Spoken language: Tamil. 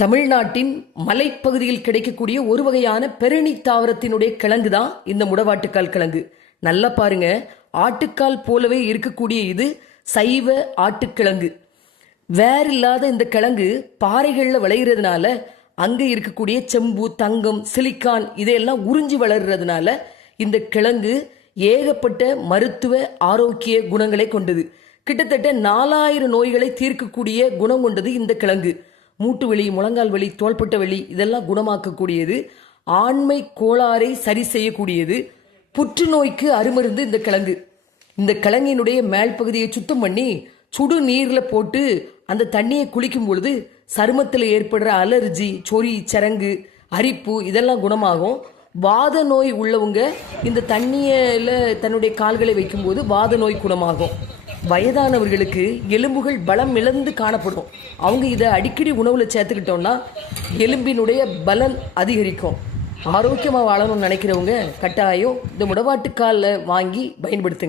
தமிழ்நாட்டின் மலைப்பகுதியில் கிடைக்கக்கூடிய ஒரு வகையான பெரணி தாவரத்தினுடைய கிழங்கு தான் இந்த முடவாட்டுக்கால் கிழங்கு. நல்லா பாருங்க, ஆட்டுக்கால் போலவே இருக்கக்கூடிய இது சைவ ஆட்டுக்கிழங்கு. வேறில்லாத இந்த கிழங்கு பாறைகளில் விளையிறதுனால அங்கே இருக்கக்கூடிய செம்பு, தங்கம், சிலிக்கான் இதையெல்லாம் உறிஞ்சி வளர்றதுனால இந்த கிழங்கு ஏகப்பட்ட மருத்துவ ஆரோக்கிய குணங்களை கொண்டது. கிட்டத்தட்ட 4000 நோய்களை தீர்க்கக்கூடிய குணம் கொண்டது இந்த கிழங்கு. மூட்டு வலி, முழங்கால் வலி, தோள்பட்ட வலி இதெல்லாம் குணமாக்கக்கூடியது. ஆண்மை கோளாறை சரி செய்யக்கூடியது. புற்றுநோய்க்கு அருமருந்து இந்த கிழங்கு. இந்த கிழங்கினுடைய மேல் பகுதியை சுத்தம் பண்ணி சுடு நீரில் போட்டு அந்த தண்ணியை குளிக்கும் பொழுது சருமத்தில் ஏற்படுற அலர்ஜி, சொறி, சரங்கு, அரிப்பு இதெல்லாம் குணமாகும். வாத நோய் உள்ளவங்க இந்த தண்ணியில் தன்னுடைய கால்களை வைக்கும்போது வாத நோய் குணமாகும். வயதானவர்களுக்கு எலும்புகள் பலம் இழந்து காணப்படும். அவங்க இதை அடிக்கடி உணவில் சேர்த்துக்கிட்டோம்னா எலும்பினுடைய பலன் அதிகரிக்கும். ஆரோக்கியமாக வாழணும்னு நினைக்கிறவங்க கட்டாயம் இந்த முடவாட்டுக்காலை வாங்கி பயன்படுத்துங்க.